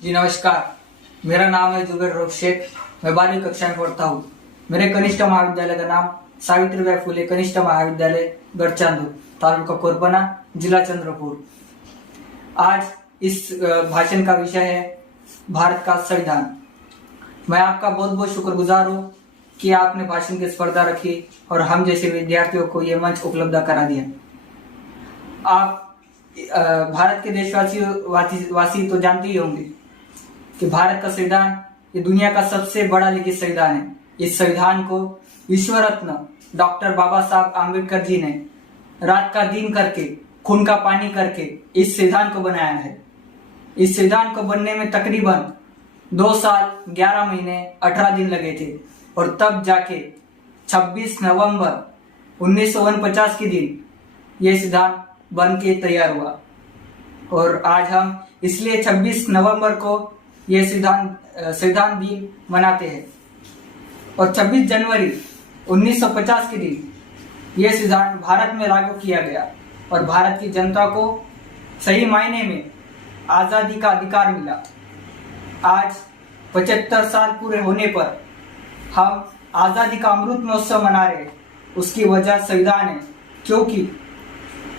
जी नमस्कार, मेरा नाम है जुबेर रऊफ शेख। मैं 12वीं कक्षा में पढ़ता हूँ। मेरे कनिष्ठ महाविद्यालय का नाम सावित्रीबाई फुले कनिष्ठ महाविद्यालय गढ़चांदूर, तालुका कोरबना, जिला चंद्रपुर। आज इस भाषण का विषय है भारत का संविधान। मैं आपका बहुत बहुत शुक्रगुजार हूँ कि आपने भाषण की स्पर्धा रखी और हम जैसे विद्यार्थियों को ये मंच उपलब्ध करा दिया। आप भारत के देशवासी तो जानते ही होंगे कि भारत का संविधान ये दुनिया का सबसे बड़ा लिखित संविधान है। इस संविधान को विश्व रत्न डॉक्टर बाबा साहब आम्बेडकर जी ने रात का दिन करके, खून का पानी करके इस संविधान को बनाया है। इस संविधान को बनने में तकरीबन 2 साल 11 महीने 18 दिन लगे थे और तब जाके 26 नवंबर 1949 के दिन ये संविधान बन के तैयार हुआ। और आज हम इसलिए 26 नवंबर को ये संविधान दिन मनाते हैं। और 26 जनवरी 1950 के दिन ये संविधान भारत में लागू किया गया और भारत की जनता को सही मायने में आजादी का अधिकार मिला। आज 75 साल पूरे होने पर हम आजादी का अमृत महोत्सव मना रहे हैं। उसकी वजह संविधान है, क्योंकि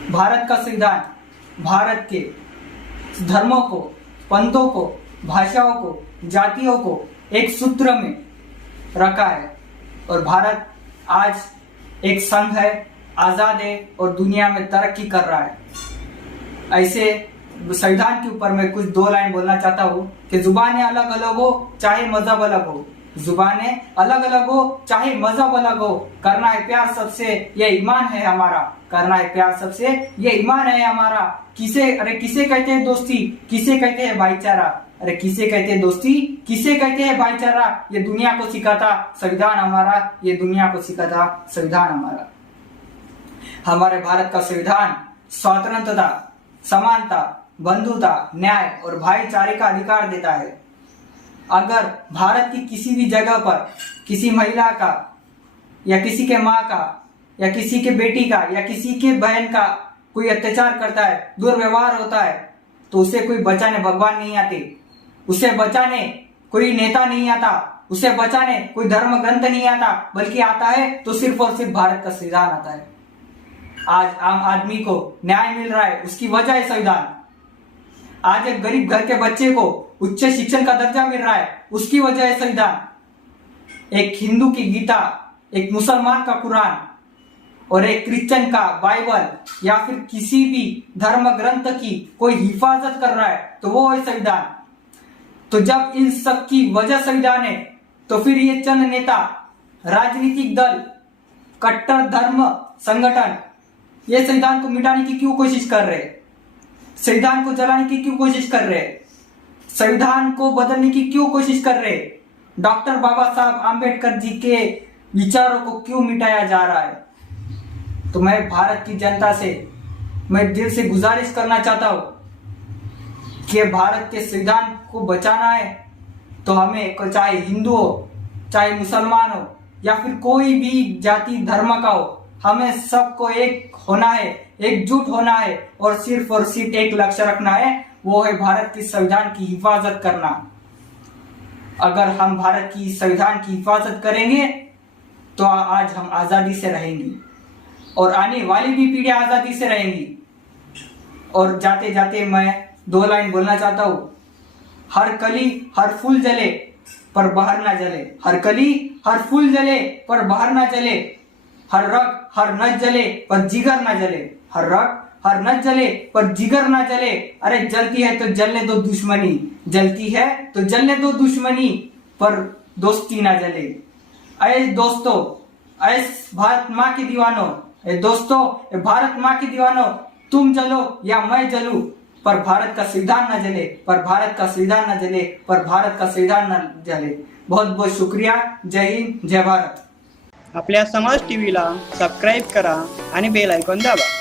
भारत का संविधान भारत के धर्मों को, पंथों को, भाषाओं को, जातियों को एक सूत्र में रखा है। और भारत आज एक संघ है, आजाद है और दुनिया में तरक्की कर रहा है। ऐसे संविधान के ऊपर मैं कुछ 2 लाइन बोलना चाहता हूँ कि जुबानें अलग अलग हो, चाहे मजहब अलग हो। जुबानें अलग अलग हो, चाहे मजहब अलग हो, करना है प्यार सबसे, ये ईमान है हमारा। करना है प्यार सबसे, ये ईमान है हमारा। किसे कहते हैं दोस्ती, किसे कहते हैं भाईचारा। अरे किसे कहते हैं दोस्ती, किसे कहते हैं भाईचारा। ये दुनिया को सिखाता संविधान हमारा, ये दुनिया को सिखाता संविधान हमारा। हमारे भारत का संविधान स्वतंत्रता, समानता, बंधुता, न्याय और भाईचारे का अधिकार देता है। अगर भारत की किसी भी जगह पर किसी महिला का या किसी के माँ का या किसी के बेटी का या किसी के बहन का कोई अत्याचार करता है, दुर्व्यवहार होता है, तो उसे कोई बचाने भगवान नहीं आते, उसे बचाने कोई नेता नहीं आता, उसे बचाने कोई धर्म ग्रंथ नहीं आता, बल्कि आता है तो सिर्फ और सिर्फ भारत का संविधान आता है। आज आम आदमी को न्याय मिल रहा है, उसकी वजह है संविधान। आज एक गरीब घर के बच्चे को उच्च शिक्षण का दर्जा मिल रहा है, उसकी वजह है संविधान। एक हिंदू की गीता, एक मुसलमान का कुरान और एक क्रिश्चियन का बाइबल या फिर किसी भी धर्म ग्रंथ की कोई हिफाजत कर रहा है तो वो है संविधान। तो जब इन सब की वजह संविधान है, तो फिर ये चंद नेता, राजनीतिक दल, कट्टर धर्म संगठन ये संविधान को मिटाने की क्यों कोशिश कर रहे हैं? संविधान को जलाने की क्यों कोशिश कर रहे हैं? संविधान को बदलने की क्यों कोशिश कर रहे हैं? डॉक्टर बाबा साहब आम्बेडकर जी के विचारों को क्यों मिटाया जा रहा है? तो मैं भारत की जनता से मैं दिल से गुजारिश करना चाहता हूं कि भारत के संविधान को बचाना है तो हमें, चाहे हिंदू हो, चाहे मुसलमान हो या फिर कोई भी जाति धर्म का हो, हमें सबको एक होना है, एकजुट होना है और सिर्फ एक लक्ष्य रखना है, वो है भारत के संविधान की हिफाजत करना। अगर हम भारत की संविधान की हिफाजत करेंगे तो आज हम आजादी से रहेंगे और आने वाली भी पीढ़ियां आजादी से रहेंगी। और जाते जाते मैं 2 लाइन बोलना चाहता हूं। हर कली हर फूल जले पर बाहर ना जले, हर कली हर फूल जले पर बाहर ना जले, हर रग हर नच जले पर जिगर ना जले, हर रग हर नच जले पर जिगर ना जले। अरे जलती है तो जलने दो दुश्मनी, जलती है तो जलने दो दुश्मनी, पर दोस्ती ना जले। अरे दोस्तों, अरे भारत माँ के दीवानों, दोस्तों भारत माँ के दीवानों, तुम जलो या मैं जलूं, पर भारत का संविधान न जले, पर भारत का संविधान न जले, पर भारत का संविधान न जले। बहुत बहुत शुक्रिया। जय हिंद, जय भारत। आपल्या समाज टीव्हीला सबस्क्राईब करा आणि बेल आयकॉन दाबा।